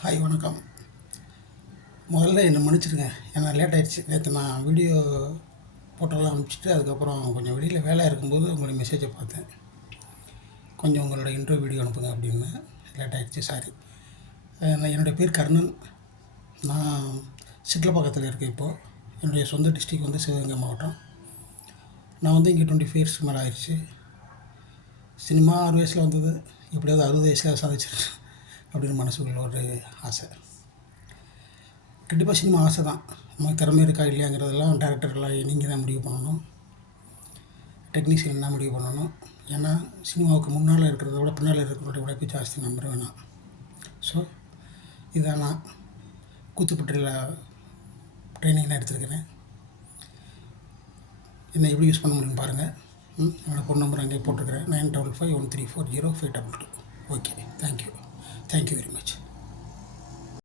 Hi வணக்கம். முதல்ல என்னை மன்னிச்சிடுங்க, ஏன்னா லேட் ஆகிடுச்சு. நேற்று நான் வீடியோ ஃபோட்டோலாம் அனுப்பிச்சிட்டு அதுக்கப்புறம் கொஞ்சம் வெளியில் வேலை இருக்கும்போது உங்களுடைய மெசேஜை பார்த்தேன். கொஞ்சம் உங்களோட இன்ட்ரோ வீடியோ அனுப்புங்க அப்படின்னு. லேட் ஆகிடுச்சு, சாரி. என்னுடைய பேர் கர்ணன். நான் சிட்லப்பாக்கத்தில் இருக்கேன் இப்போது. என்னுடைய சொந்த டிஸ்ட்ரிக் வந்து சிவகங்கை மாவட்டம். நான் வந்து இங்கே 25 இயர்ஸ்க்கு மேலே ஆயிடுச்சு. சினிமா 6 வயசில் வந்தது, எப்படியாவது 60 வயசில் சாதிச்சிருக்கேன் அப்படின்னு மனசுக்குள்ள ஒரு ஆசை. கண்டிப்பாக சினிமா ஆசை தான். நம்ம திறமை இருக்கா இல்லையாங்கிறதெல்லாம் டேரக்டர்களாக நீங்கள் தான் முடிவு பண்ணணும், டெக்னீஷியன் தான் முடிவு பண்ணணும். ஏன்னா சினிமாவுக்கு முன்னால் இருக்கிறத விட பின்னால் இருக்கிறோடைய உழைப்பு ஜாஸ்தி, நம்புற வேணாம். ஸோ இதான் நான் கூத்துப்பட்டியில் ட்ரைனிங் தான் எடுத்துருக்கிறேன். என்னை எப்படி யூஸ் பண்ண முடியும்னு பாருங்கள். என்னோடய ஃபோன் நம்பர் அங்கே போட்டிருக்கிறேன், 955134052. Okay, thank you very much.